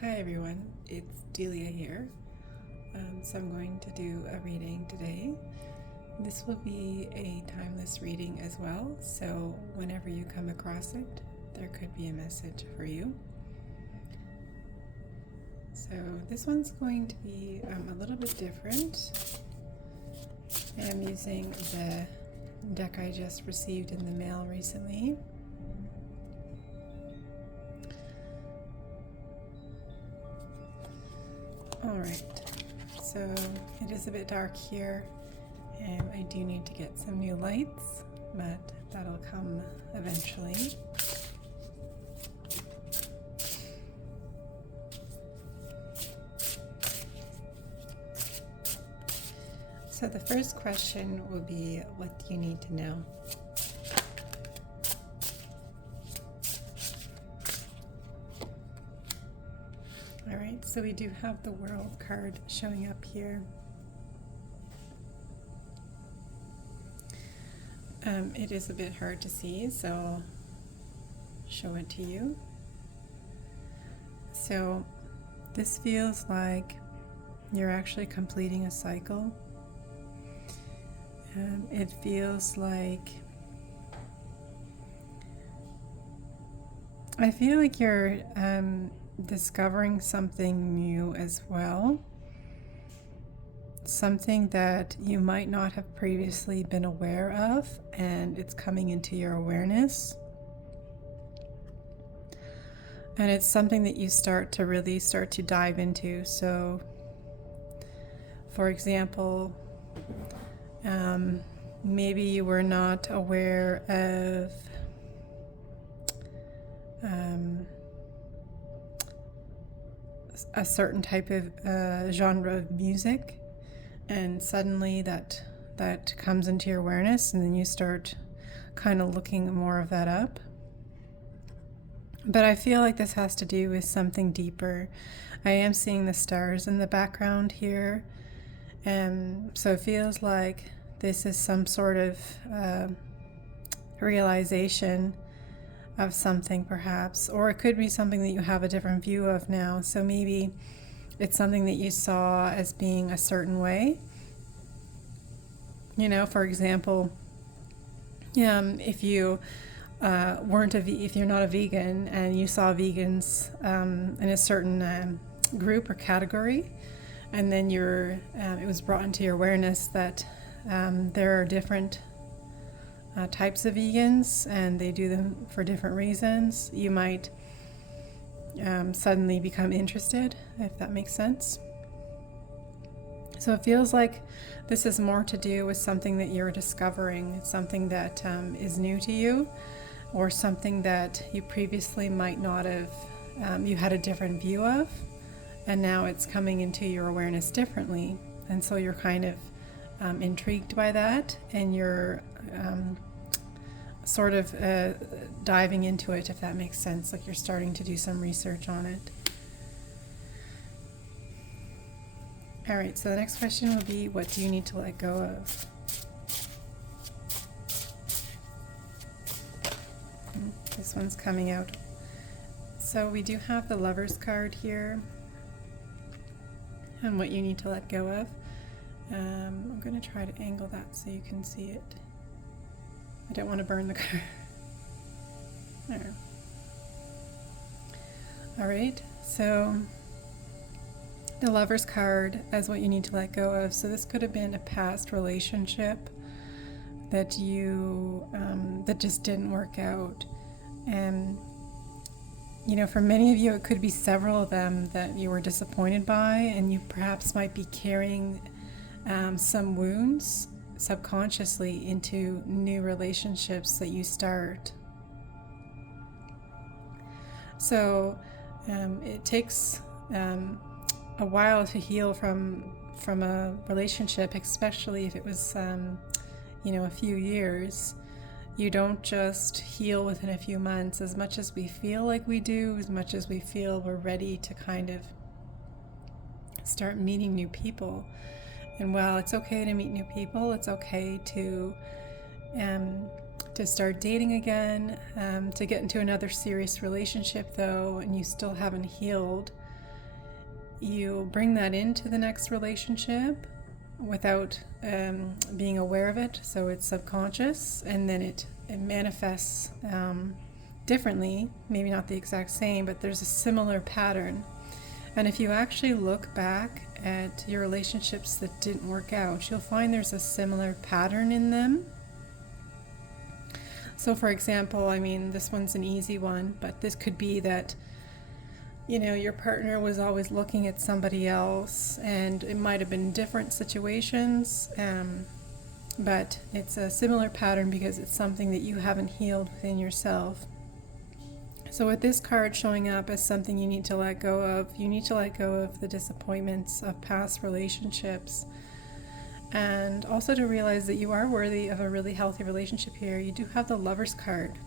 Hi everyone, it's Delia here. So I'm going to do a reading today. This will be a timeless reading as well, so whenever you come across it, there could be a message for you. So this one's going to be a little bit different. I'm using the deck I just received in the mail recently. Alright, so it is a bit dark here, and I do need to get some new lights, but that'll come eventually. So the first question will be, what do you need to know? Alright, so we do have the World card showing up here. It is a bit hard to see, so I'll show it to you. So this feels like you're actually completing a cycle. It feels like I feel like you're discovering something new as well. Something that you might not have previously been aware of, and it's coming into your awareness. And it's something that you start to dive into. So, for example, maybe you were not aware of a certain type of genre of music, and suddenly that comes into your awareness, and then you start kind of looking more of that up. But I feel like this has to do with something deeper. I am seeing the stars in the background here, so it feels like this is some sort of realization of something, perhaps, or it could be something that you have a different view of now. So maybe it's something that you saw as being a certain way. You know, for example, if you if you're not a vegan and you saw vegans in a certain group or category, and then it was brought into your awareness that there are different types of vegans, and they do them for different reasons, you might suddenly become interested, if that makes sense. So it feels like this is more to do with something that you're discovering, something that is new to you, or something that you previously might not have, you had a different view of, and now it's coming into your awareness differently. And so you're kind of intrigued by that, and you're sort of diving into it, if that makes sense, like you're starting to do some research on it. All right, so the next question will be, what do you need to let go of? This one's coming out. So we do have the Lover's card here, and what you need to let go of. I'm going to try to angle that so you can see it. I don't want to burn the card. There. All right, so the Lover's card as what you need to let go of. So this could have been a past relationship that you that just didn't work out, and you know, for many of you, it could be several of them that you were disappointed by, and you perhaps might be carrying some wounds subconsciously into new relationships that you start. So it takes a while to heal from a relationship, especially if it was a few years. You don't just heal within a few months. As much as we feel like we do, as much as we feel we're ready to kind of start meeting new people. And while it's okay to meet new people, it's okay to start dating again, to get into another serious relationship though, and you still haven't healed, you bring that into the next relationship without being aware of it. So it's subconscious, and then it manifests differently, maybe not the exact same, but there's a similar pattern. And if you actually look back at your relationships that didn't work out, you'll find there's a similar pattern in them. So for example, I mean, this one's an easy one, but this could be that, you know, your partner was always looking at somebody else, and it might have been different situations, but it's a similar pattern because it's something that you haven't healed within yourself. So with this card showing up as something you need to let go of, you need to let go of the disappointments of past relationships, and also to realize that you are worthy of a really healthy relationship here. You do have the Lover's card.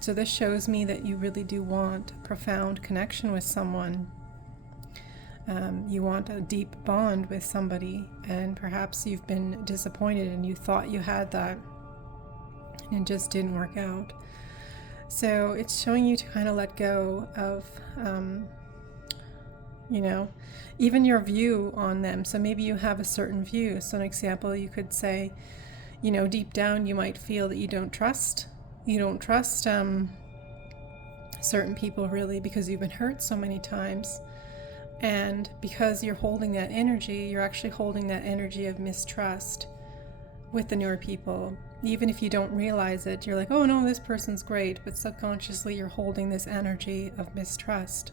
So this shows me that you really do want a profound connection with someone. You want a deep bond with somebody, and perhaps you've been disappointed and you thought you had that and it just didn't work out. So it's showing you to kind of let go of, you know, even your view on them. So maybe you have a certain view. So an example, you could say, you know, deep down you might feel that you don't trust certain people really, because you've been hurt so many times. And because you're holding that energy, you're actually holding that energy of mistrust with the newer people. Even if you don't realize it, you're like, oh no, this person's great, but subconsciously you're holding this energy of mistrust.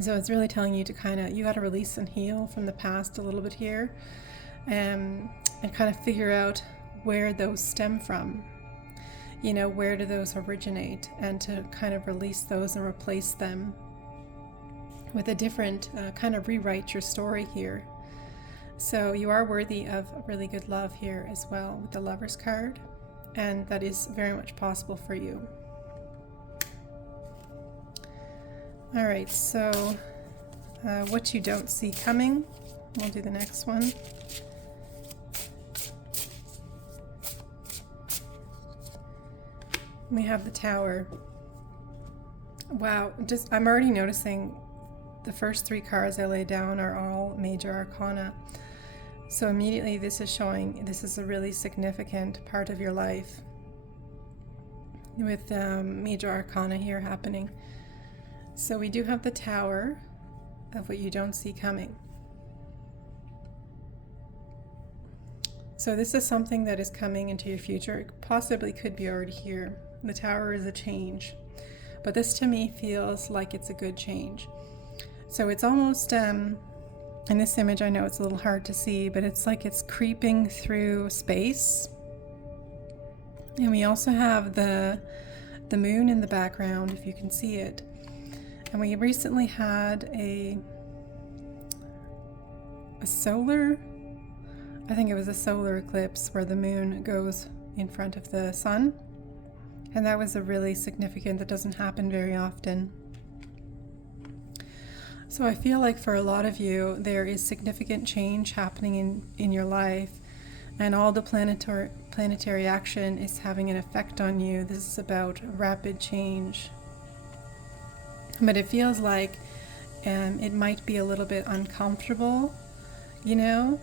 So it's really telling you to you got to release and heal from the past a little bit here, and kind of figure out where those stem from. You know, where do those originate, and to kind of release those and replace them with a different, kind of rewrite your story here. So you are worthy of really good love here as well with the Lover's card, and that is very much possible for you. All right, so what you don't see coming, we'll do the next one. We have the Tower. Wow, I'm already noticing the first three cards I laid down are all major arcana. So immediately this is showing this is a really significant part of your life with major arcana here happening. So we do have the Tower of what you don't see coming. So this is something that is coming into your future. It possibly could be already here. The Tower is a change, but this to me feels like it's a good change. So it's almost, in this image, I know it's a little hard to see, but it's like it's creeping through space. And we also have the moon in the background, if you can see it. And we recently had a solar, I think it was a solar eclipse where the moon goes in front of the sun. And that was a really significant, that doesn't happen very often. So I feel like for a lot of you, there is significant change happening in your life, and all the planetary action is having an effect on you. This is about rapid change. But it feels like it might be a little bit uncomfortable, you know?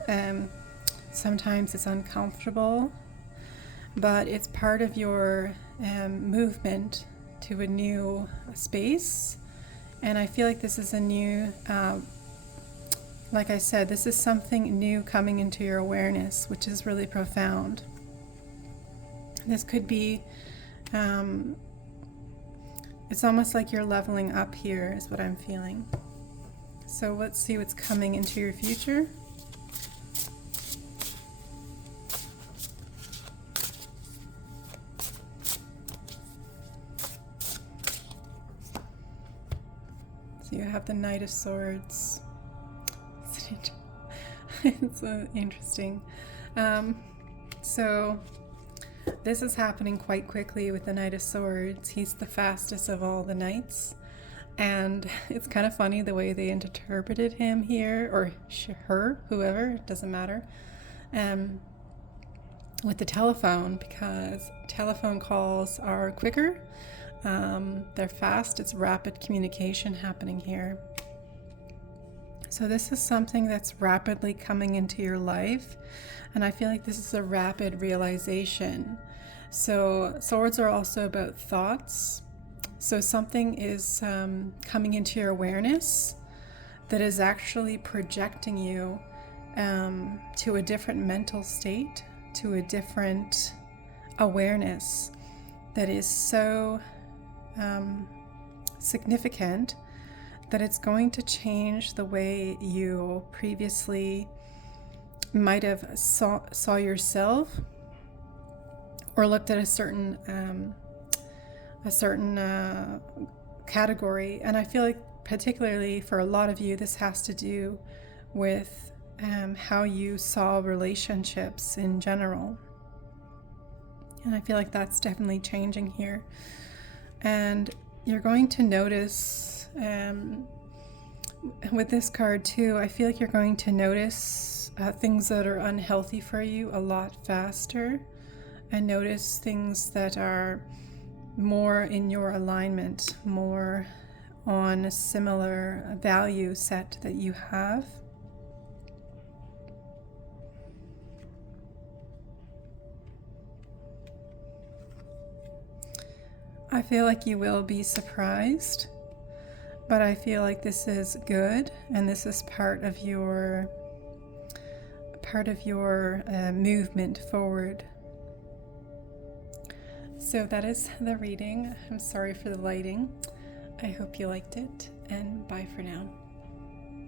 Sometimes it's uncomfortable, but it's part of your movement to a new space. And I feel like this is a new, like I said, this is something new coming into your awareness, which is really profound. This could be, it's almost like you're leveling up here is what I'm feeling. So let's see what's coming into your future. So you have the Knight of Swords. It's interesting. So this is happening quite quickly with the Knight of Swords. He's the fastest of all the knights. And it's kind of funny the way they interpreted him here, or her, whoever, it doesn't matter, with the telephone, because telephone calls are quicker. They're fast. It's rapid communication happening here. So this is something that's rapidly coming into your life, and I feel like this is a rapid realization. So swords are also about thoughts. So something is coming into your awareness that is actually projecting you to a different mental state, to a different awareness that is so significant that it's going to change the way you previously might have saw yourself or looked at a certain category. And I feel like particularly for a lot of you, this has to do with how you saw relationships in general. And I feel like that's definitely changing here. And you're going to notice with this card too, I feel like you're going to notice things that are unhealthy for you a lot faster, and notice things that are more in your alignment, more on a similar value set that you have. I feel like you will be surprised, but I feel like this is good, and this is part of your movement forward. So that is the reading. I'm sorry for the lighting. I hope you liked it, and bye for now.